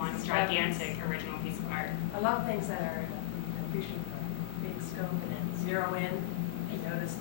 one gigantic original piece of art. I love things that are appreciated for big scope and then zero in. I noticed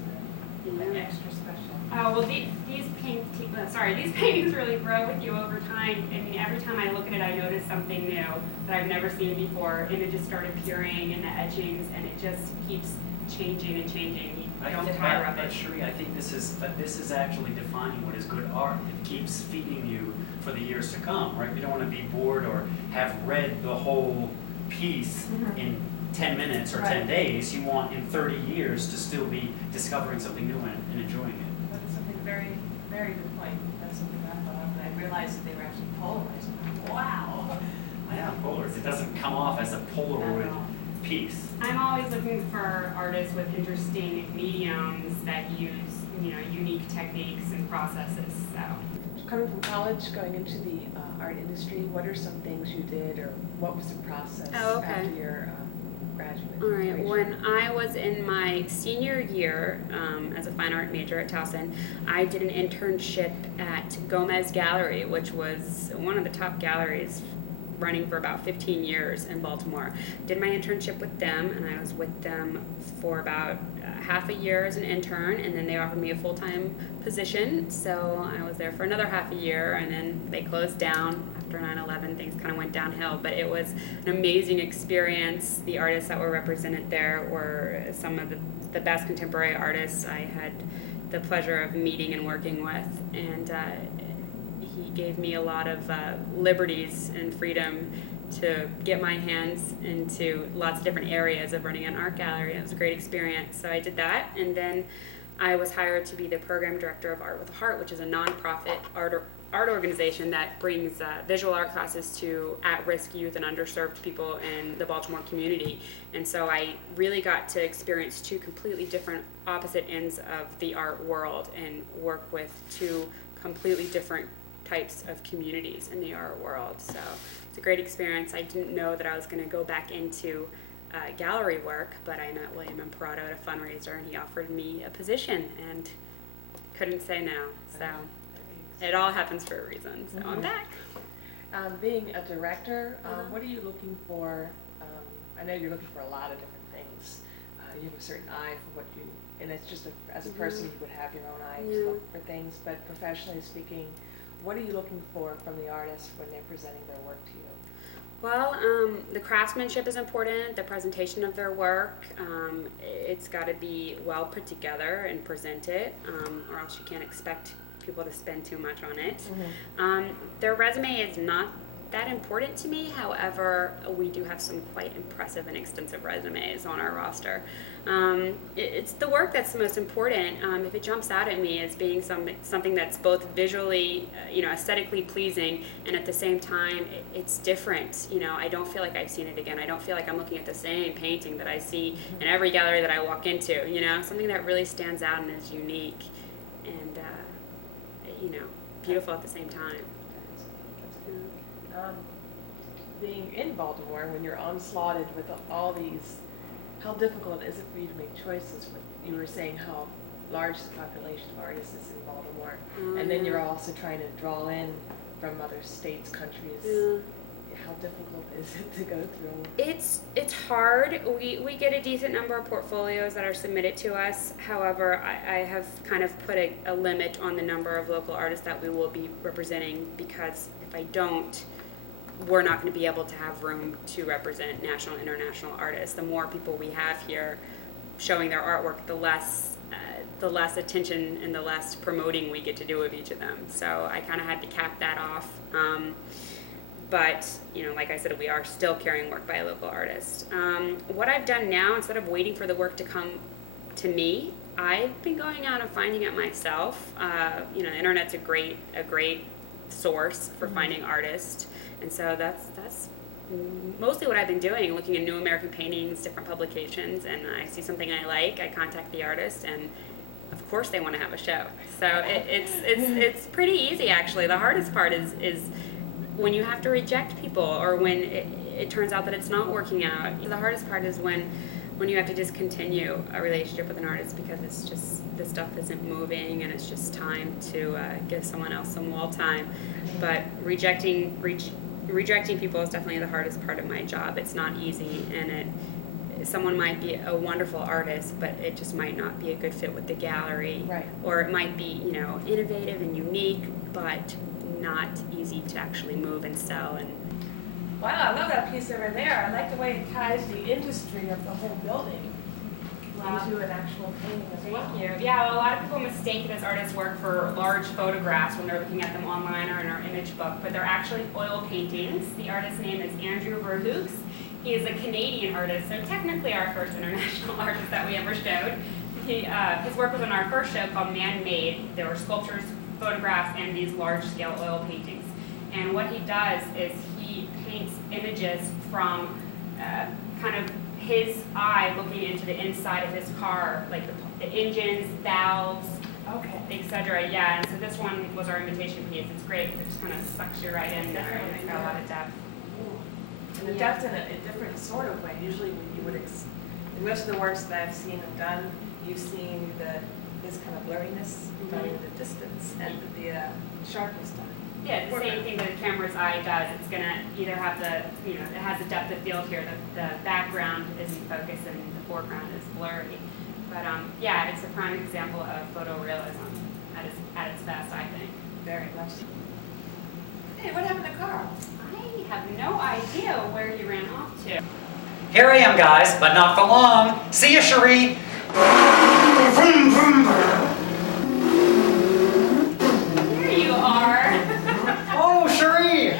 the extra special. Oh well, these paintings really grow with you over time. I mean, every time I look at it, I notice something new that I've never seen before. Images start appearing in the etchings, and it just keeps changing and changing. You don't tire of it. Sheree, I think this is actually defining what is good art. It keeps feeding you for the years to come, right? You don't want to be bored or have read the whole piece in 10 minutes or 10 days. You want in 30 years to still be discovering something new and enjoying it. That's something very, very good point. That's something I thought of, and I realized that they were actually polarized. Wow. Yeah, Polaroid. It doesn't come off as a Polaroid piece. I'm always looking for artists with interesting mediums that use, unique techniques and processes. So, coming from college, going into the art industry, what are some things you did, or what was the process after your graduate? All right. When I was in my senior year as a fine art major at Towson, I did an internship at Gomez Gallery, which was one of the top galleries running for about 15 years in Baltimore. Did my internship with them, and I was with them for about half a year as an intern, and then they offered me a full-time position, so I was there for another half a year, and then they closed down. After 9/11, things kind of went downhill, but it was an amazing experience. The artists that were represented there were some of the best contemporary artists I had the pleasure of meeting and working with, and he gave me a lot of liberties and freedom to get my hands into lots of different areas of running an art gallery. It was a great experience. So I did that, and then I was hired to be the program director of Art with a Heart, which is a nonprofit art organization that brings visual art classes to at-risk youth and underserved people in the Baltimore community. And so I really got to experience two completely different opposite ends of the art world and work with two completely different types of communities in the art world. So it's a great experience. I didn't know that I was going to go back into gallery work, but I met William Imperato at a fundraiser, and he offered me a position, and couldn't say no. So it all happens for a reason. So I'm back. Being a director, what are you looking for? I know you're looking for a lot of different things. You have a certain eye for what you, and it's just as a person you would have your own eye to look for things, but professionally speaking, what are you looking for from the artists when they're presenting their work to you? Well, the craftsmanship is important, the presentation of their work. It's got to be well put together and presented, or else you can't expect people to spend too much on it. Their resume is not that important to me. However, we do have some quite impressive and extensive resumes on our roster. It's the work that's the most important. If it jumps out at me as being something that's both visually, aesthetically pleasing, and at the same time, it's different. I don't feel like I've seen it again. I don't feel like I'm looking at the same painting that I see in every gallery that I walk into. Something that really stands out and is unique, and beautiful at the same time. Being in Baltimore, when you're onslaughted with all these, how difficult is it for you to make choices? You were saying how large the population of artists is in Baltimore, and then you're also trying to draw in from other states, countries. How difficult is it to go through? It's hard. We get a decent number of portfolios that are submitted to us. However, I have kind of put a limit on the number of local artists that we will be representing, because if I don't, we're not going to be able to have room to represent national and international artists. The more people we have here showing their artwork, the less attention and the less promoting we get to do of each of them. So I kind of had to cap that off. But, like I said, we are still carrying work by a local artist. What I've done now, instead of waiting for the work to come to me, I've been going out and finding it myself. The internet's a great source for finding artists. And so that's mostly what I've been doing, looking at new American paintings, different publications, and I see something I like, I contact the artist, and of course they want to have a show. So it's pretty easy, actually. The hardest part is when you have to reject people, or when it turns out that it's not working out. The hardest part is when you have to discontinue a relationship with an artist because it's just, the stuff isn't moving and it's just time to give someone else some wall time. But rejecting redirecting people is definitely the hardest part of my job. It's not easy, and someone might be a wonderful artist, but it just might not be a good fit with the gallery. Right. Or it might be, you know, innovative and unique, but not easy to actually move and sell. And Wow, I love that piece over there. I like the way it ties the industry of the whole building into an actual painting as well. thank you. Yeah, well, a lot of people mistake this artist's work for large photographs when they're looking at them online or in our image book, but they're actually oil paintings. The artist's name is Andrew Verhoeks. He is a Canadian artist, so technically our first international artist that we ever showed. His work was on our first show called Man-Made. There were sculptures, photographs, and these large-scale oil paintings. And what he does is he paints images from kind of his eye looking into the inside of his car, like the engines, valves, Okay. etc. Yeah, and so this one was our invitation piece. It's great because it just kind of sucks you right in there, and it's got a lot of depth. And the depth in a different sort of way. Usually when you would, in most of the works that I've seen and done, you've seen this kind of blurriness done in the distance, and the sharpness done. Yeah, the same thing that a camera's eye does. It's gonna either have the, you know, it has a depth of field here. The background isn't focused and the foreground is blurry. But yeah, it's a prime example of photorealism at its best, I think. Very much. Hey, what happened to Carl? I have no idea where he ran off to. Here I am, guys, but not for long. See ya, Cherie. Here you are. Oh, Cherie.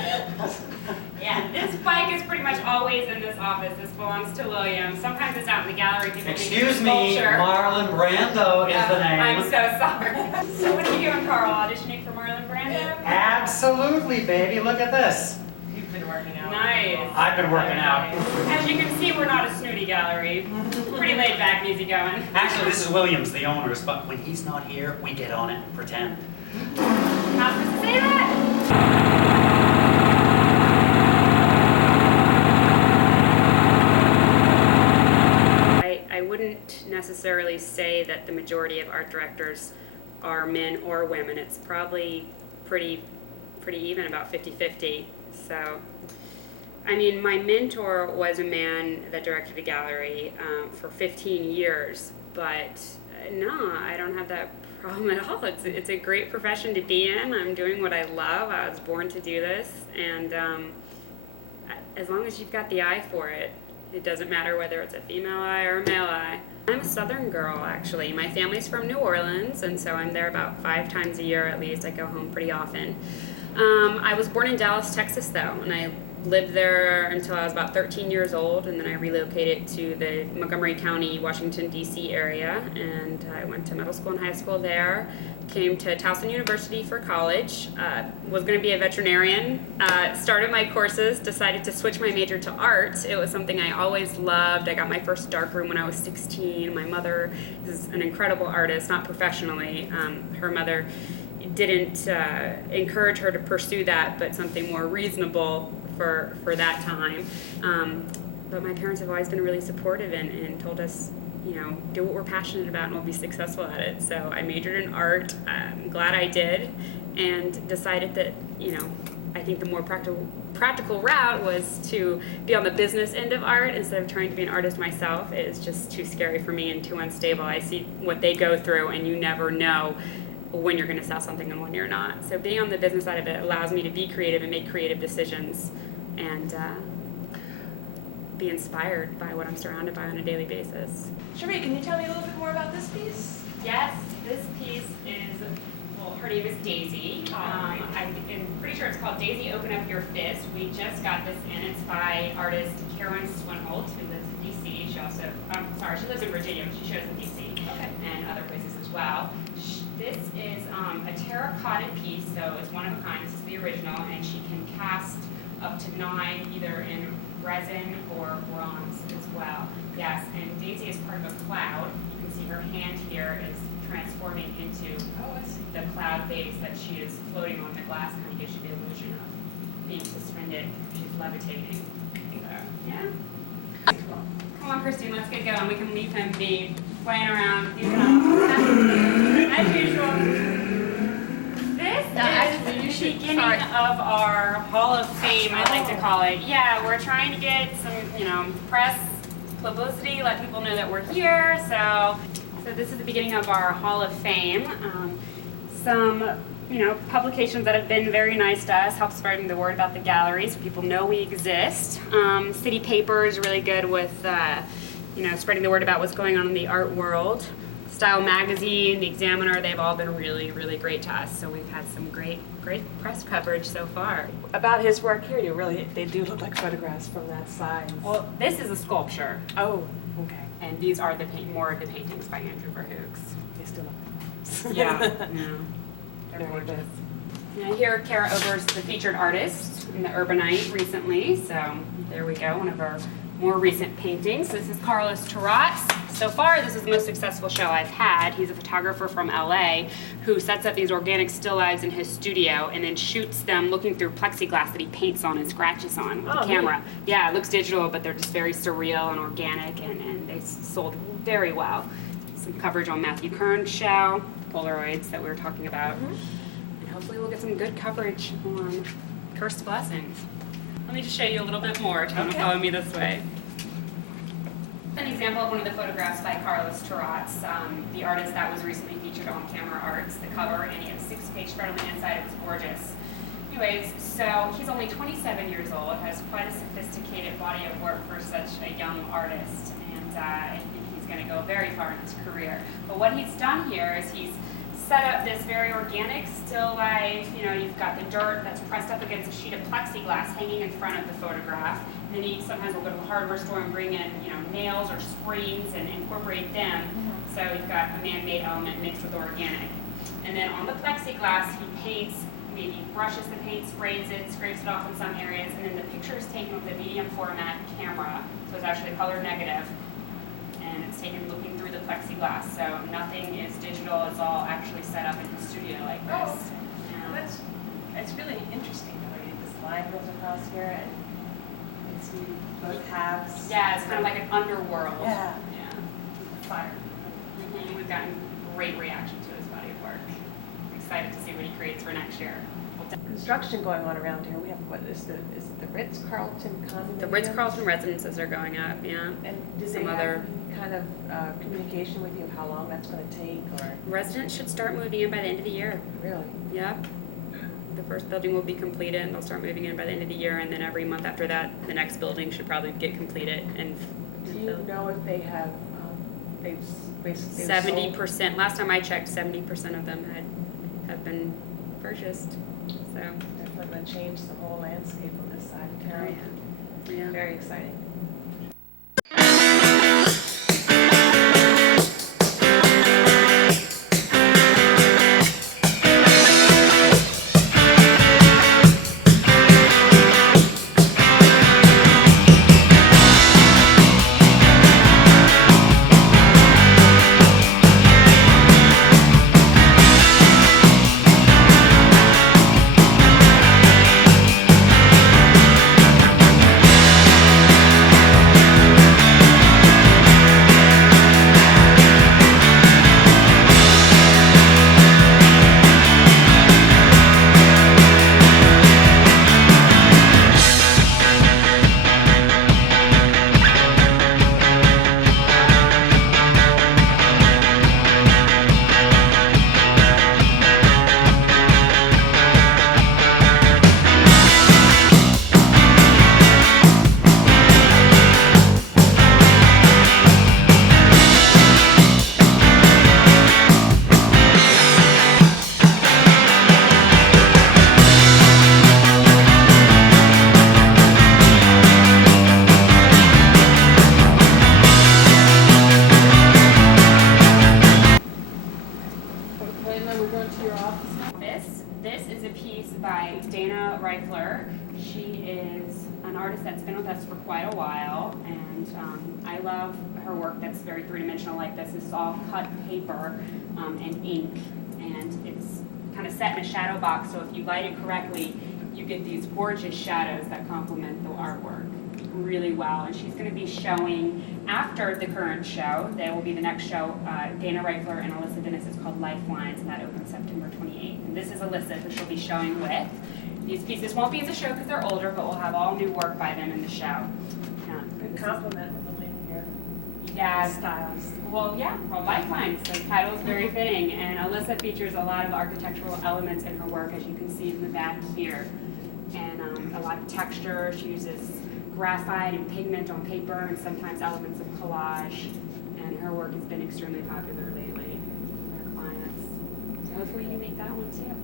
Yeah, this bike is pretty much always in this office. This belongs to William. Sometimes it's out in the gallery. People think Excuse it's a me, sculpture. Marlon Brando is the name. I'm so sorry. So what are you doing, Carl? Auditioning for Marlon Brando? Absolutely, baby. Look at this. You've been working out. Nice. I've been working out. As you can see, we're not a snooty gallery. Pretty laid back and easy going. Actually, this is Williams, the owner's, but when he's not here, we get on it and pretend. Not supposed to say that? I wouldn't necessarily say that the majority of art directors are men or women. It's probably pretty even, about 50-50. So, I mean, my mentor was a man that directed a gallery for 15 years, but no, I don't have that problem at all. It's a great profession to be in. I'm doing what I love. I was born to do this, and as long as you've got the eye for it, it doesn't matter whether it's a female eye or a male eye. I'm a Southern girl, actually. My family's from New Orleans, and so I'm there about 5 times a year at least. I go home pretty often. I was born in Dallas, Texas, though, and I lived there until I was about 13 years old, and then I relocated to the Montgomery County, Washington, D.C. area, and I went to middle school and high school there. Came to Towson University for college, was going to be a veterinarian, started my courses, decided to switch my major to art. It was something I always loved. I got my first darkroom when I was 16. My mother is an incredible artist, not professionally. Her mother didn't encourage her to pursue that, but something more reasonable for that time. But my parents have always been really supportive and told us, you know, do what we're passionate about and we'll be successful at it. So I majored in art. I'm glad I did, and decided that, you know, I think the more practical route was to be on the business end of art instead of trying to be an artist myself. It is just too scary for me and too unstable. I see what they go through, and you never know when you're going to sell something and when you're not. So being on the business side of it allows me to be creative and make creative decisions and be inspired by what I'm surrounded by on a daily basis. Cherie, can you tell me a little bit more about this piece? Yes, this piece is, well, her name is Daisy. I'm pretty sure it's called Daisy, Open Up Your Fist. We just got this in. It's by artist Karen Swinholt, who lives in D.C. She also, she lives in Virginia, but she shows in D.C. And other places as well. This is a terracotta piece, so it's one of a kind. This is the original, and she can cast up to 9 either in resin or bronze as well. Yes, and Daisy is part of a cloud. You can see her hand here is transforming into the cloud base that she is floating on the glass, kind of gives you the illusion of being suspended. She's levitating. So, yeah. Come on, Christine, let's get going. We can leave him be playing around, as usual. This is beginning of our Hall of Fame, I like to call it. Yeah, we're trying to get some, press publicity, let people know that we're here. So this is the beginning of our Hall of Fame. Some, publications that have been very nice to us, help spreading the word about the gallery so people know we exist. City Paper is really good with, spreading the word about what's going on in the art world. Style Magazine, The Examiner, they've all been really, really great to us. So we've had some great press coverage so far. About his work here, they do look like photographs from that size. Well, this is a sculpture, Oh, okay. and these are more of the paintings by Andrew Verhoegs. They still look Yeah, they're Very gorgeous. good. And here, Kara Ober's the featured artist in the Urbanite recently, so there we go, one of our more recent paintings. This is Carlos Terrat's. So far, this is the most successful show I've had. He's a photographer from LA who sets up these organic still lives in his studio and then shoots them looking through plexiglass that he paints on and scratches on with the camera. Neat. Yeah, it looks digital, but they're just very surreal and organic, and they sold very well. Some coverage on Matthew Kern's show, Polaroids that we were talking about. And hopefully we'll get some good coverage on Cursed Blessings. Let me just show you a little bit more. Try to follow me this way. An example of one of the photographs by Carlos Terrat's, the artist that was recently featured on Camera Arts, the cover, and he had a 6-page spread on the inside. It was gorgeous. Anyways, so he's only 27 years old, has quite a sophisticated body of work for such a young artist, and I think he's going to go very far in his career. But what he's done here is he's set up this very organic still life. You've got the dirt that's pressed up against a sheet of plexiglass hanging in front of the photograph. And then he sometimes will go to a hardware store and bring in, nails or springs and incorporate them. So you've got a man-made element mixed with organic. And then on the plexiglass, he paints, maybe brushes the paint, sprays it, scrapes it off in some areas, and then the picture is taken with a medium format camera. So it's actually color negative. And it's taken looking through the plexiglass, so nothing is digital. It's all actually set up in the studio like this. Oh, okay. Well, that's really interesting. This line goes across here, and it's both halves. Yeah, it's kind of like an underworld. Yeah. Fire. We've gotten great reaction to his body of work. Excited to see what he creates for next year. Construction going on around here. We have is it the Ritz-Carlton condominium? The Ritz-Carlton residences are going up, yeah. And does they have any kind of communication with you of how long that's going to take, or? Residents should start moving in by the end of the year. Really? Yep. The first building will be completed, and they'll start moving in by the end of the year, and then every month after that, the next building should probably get completed. And do you know if they have? They've basically 70%. Last time I checked, 70% of them have been purchased. So definitely going to change the whole landscape on this side of town. Oh, yeah. Very exciting. She is an artist that's been with us for quite a while, and I love her work that's very three-dimensional like this. This is all cut paper and ink, and it's kind of set in a shadow box, so if you light it correctly, you get these gorgeous shadows that complement the artwork really well. And she's going to be showing after the current show. There will be the next show, Dana Reifler and Alyssa Dennis. It's called Lifelines, and that opens September 28th. And this is Alyssa, who she'll be showing with. These pieces won't be in the show because they're older, but we'll have all new work by them in the show. Good compliment with the lady here. Yeah, Styles. well, Lifelines. The title is very fitting, and Alyssa features a lot of architectural elements in her work, as you can see in the back here, and a lot of texture. She uses graphite and pigment on paper, and sometimes elements of collage. And her work has been extremely popular lately with her clients. So hopefully, you make that one too.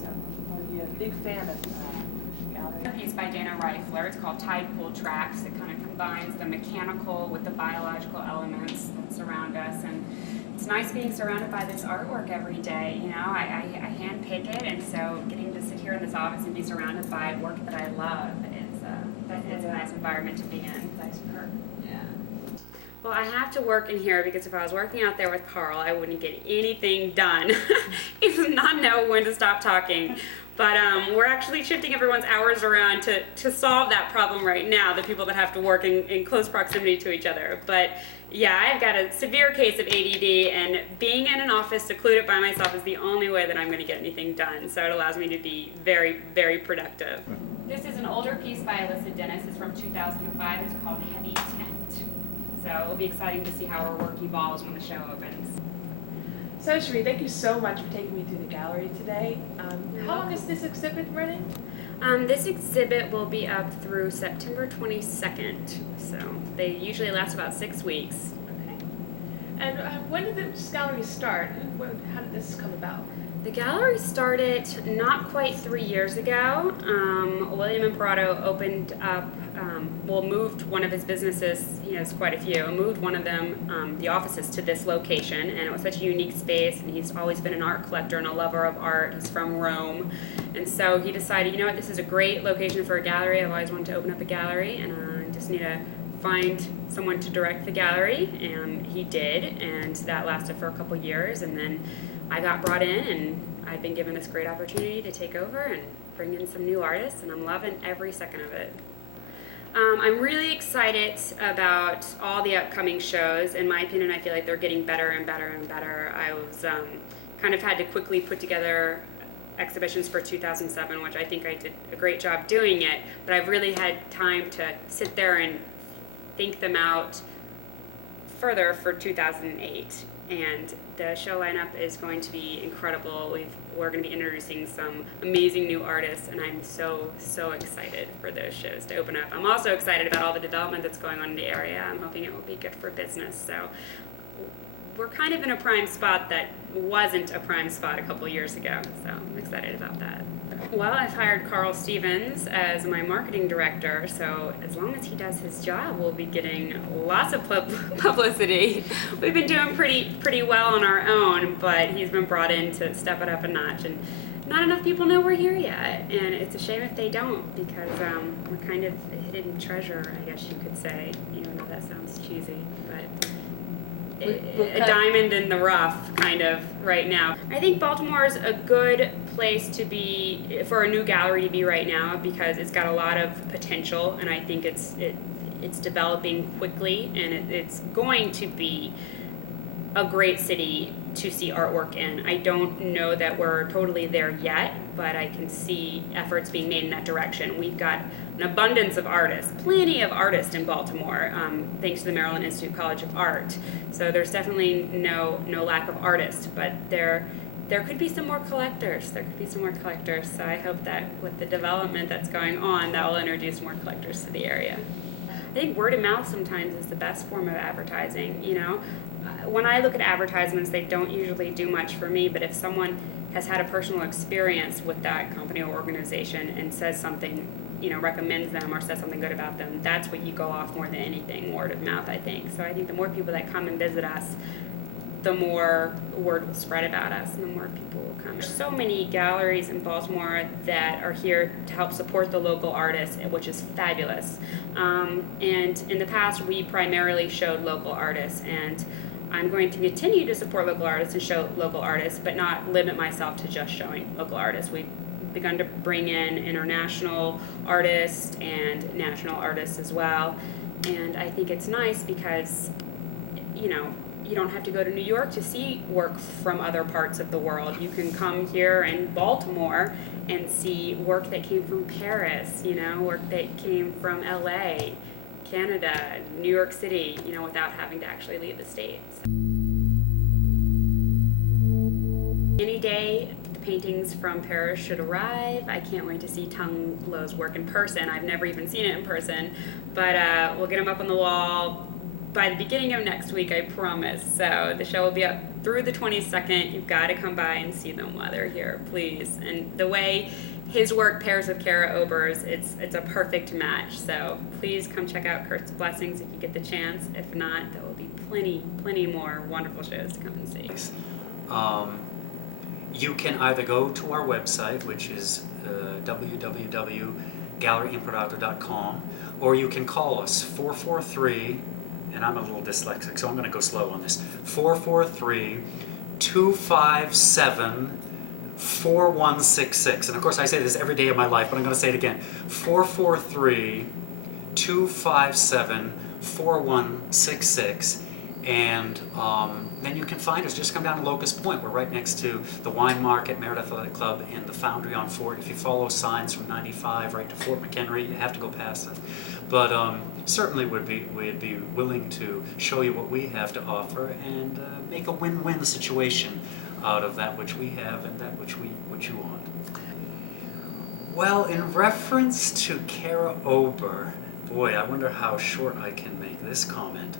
So, I'll be a big fan of gallery. a piece by Dana Reifler. It's called Tide Pool Tracks. It kind of combines the mechanical with the biological elements that surround us, and it's nice being surrounded by this artwork every day. You know, I hand pick it, and so getting to sit here in this office and be surrounded by work that I love is a nice environment to be in. Nice perk. Yeah. Well, I have to work in here because if I was working out there with Carl, I wouldn't get anything done. He does not know when to stop talking. But we're actually shifting everyone's hours around to solve that problem right now, the people that have to work in close proximity to each other. But yeah, I've got a severe case of ADD, and being in an office secluded by myself is the only way that I'm going to get anything done. So it allows me to be very, very productive. This is an older piece by Alyssa Dennis. It's from 2005. It's called Heavy Tent. So it'll be exciting to see how her work evolves when the show opens. So, Sheree, thank you so much for taking me through the gallery today. How long is this exhibit running? This exhibit will be up through September 22nd. So they usually last about 6 weeks. Okay. And when did this gallery start? How did this come about? The gallery started not quite 3 years ago. William IMPERATO opened up, moved one of his businesses, he has quite a few, moved one of them, the offices, to this location, and it was such a unique space, and he's always been an art collector and a lover of art. He's from Rome, and so he decided, you know what, this is a great location for a gallery. I've always wanted to open up a gallery, and I just need to find someone to direct the gallery, and he did, and that lasted for a couple years, and then I got brought in, and I've been given this great opportunity to take over and bring in some new artists, and I'm loving every second of it. I'm really excited about all the upcoming shows. In my opinion, I feel like they're getting better and better and better. I was kind of had to quickly put together exhibitions for 2007, which I think I did a great job doing it, but I've really had time to sit there and think them out further for 2008. And the show lineup is going to be incredible. We're going to be introducing some amazing new artists, and I'm so excited for those shows to open up. I'm also excited about all the development that's going on in the area. I'm hoping it will be good for business. So we're kind of in a prime spot that wasn't a prime spot a couple years ago, so I'm excited about that. Well, I've hired Carl Stevens as my marketing director, so as long as he does his job, we'll be getting lots of publicity. We've been doing pretty well on our own, but he's been brought in to step it up a notch, and not enough people know we're here yet, and it's a shame if they don't, because we're kind of a hidden treasure, I guess you could say, even though that sounds cheesy, but a diamond in the rough kind of right now. I think Baltimore is a good place to be for a new gallery to be right now because it's got a lot of potential, and I think it's developing quickly, and it's going to be a great city to see artwork in. I don't know that we're totally there yet, but I can see efforts being made in that direction. We've got an abundance of artists, plenty of artists in Baltimore, thanks to the Maryland Institute College of Art. So there's definitely no lack of artists, but there could be some more collectors. So I hope that with the development that's going on, that will introduce more collectors to the area. I think word of mouth sometimes is the best form of advertising, you know. When I look at advertisements, they don't usually do much for me, but if someone has had a personal experience with that company or organization and says something, you know, recommends them or says something good about them, that's what you go off more than anything, word of mouth, I think. So I think the more people that come and visit us, the more word will spread about us and the more people will come. There's so many galleries in Baltimore that are here to help support the local artists, which is fabulous. And in the past, we primarily showed local artists, and I'm going to continue to support local artists and show local artists, but not limit myself to just showing local artists. We've begun to bring in international artists and national artists as well. And I think it's nice because, you know, you don't have to go to New York to see work from other parts of the world. You can come here in Baltimore and see work that came from Paris, you know, work that came from LA, Canada, New York City, you know, without having to actually leave the States. Any day the paintings from Paris should arrive. I can't wait to see Tung Lo's work in person. I've never even seen it in person, but we'll get them up on the wall by the beginning of next week, I promise. So the show will be up through the 22nd. You've got to come by and see them while they're here, please. And the way his work pairs with Kara Ober's, it's a perfect match. So please come check out Kurt's Blessings if you get the chance. If not, there will be plenty more wonderful shows to come and see. You can either go to our website, which is www.galleryimperato.com, or you can call us 443, and I'm a little dyslexic, so I'm going to go slow on this, 443-257-4166. And of course I say this every day of my life, but I'm going to say it again, 443-257-4166. And then you can find us. Just come down to Locust Point. We're right next to the Wine Market, Merritt Athletic Club, and the Foundry on Fort. If you follow signs from 95 right to Fort McHenry, you have to go past it. But certainly we'd be willing to show you what we have to offer and make a win-win situation out of that which we have and that which you want. Well, in reference to Kara Ober, boy, I wonder how short I can make this comment.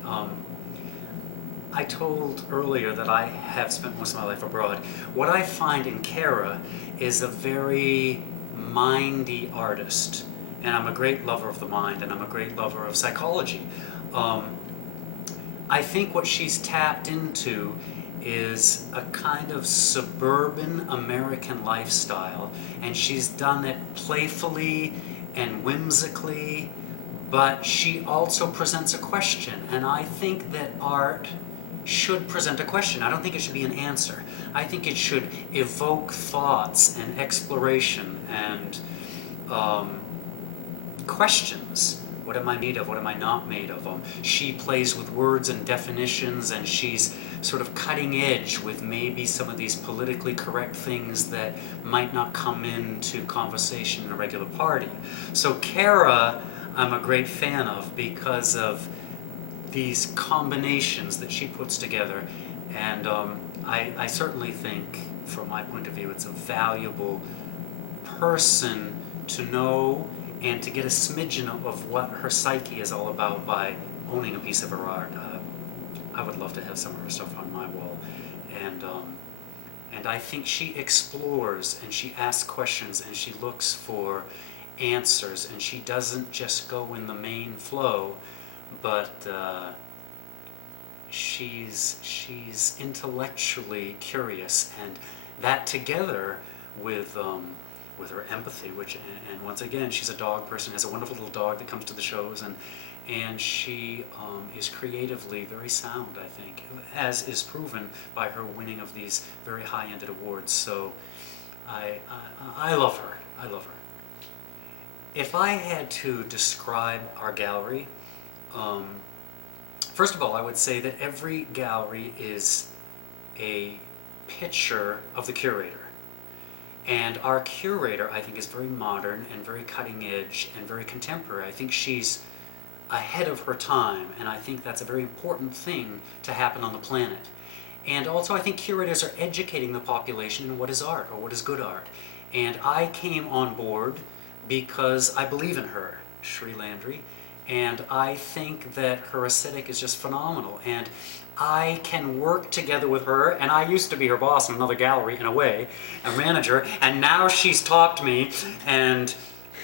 I told earlier that I have spent most of my life abroad. What I find in Kara is a very mindy artist, and I'm a great lover of the mind, and I'm a great lover of psychology. I think what she's tapped into is a kind of suburban American lifestyle, and she's done it playfully and whimsically, but she also presents a question, and I think that art should present a question. I don't think it should be an answer. I think it should evoke thoughts and exploration and questions. What am I made of? What am I not made of? She plays with words and definitions, and she's sort of cutting edge with maybe some of these politically correct things that might not come into conversation in a regular party. So Kara, I'm a great fan of because of these combinations that she puts together, and I certainly think, from my point of view, it's a valuable person to know and to get a smidgen of what her psyche is all about by owning a piece of her art. I would love to have some of her stuff on my wall, and I think she explores and she asks questions and she looks for answers, and she doesn't just go in the main flow, but she's intellectually curious, and that together with her empathy, which, and once again, she's a dog person, has a wonderful little dog that comes to the shows, and she is creatively very sound, I think, as is proven by her winning of these very high-ended awards. So I love her. I love her. If I had to describe our gallery, first of all, I would say that every gallery is a picture of the curator. And our curator, I think, is very modern and very cutting edge and very contemporary. I think she's ahead of her time, and I think that's a very important thing to happen on the planet. And also, I think curators are educating the population in what is art or what is good art. And I came on board because I believe in her, Sri Landry, and I think that her aesthetic is just phenomenal. And I can work together with her, and I used to be her boss in another gallery, in a way, a manager, and now she's topped me, and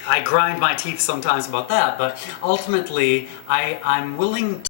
I grind my teeth sometimes about that, but ultimately I'm willing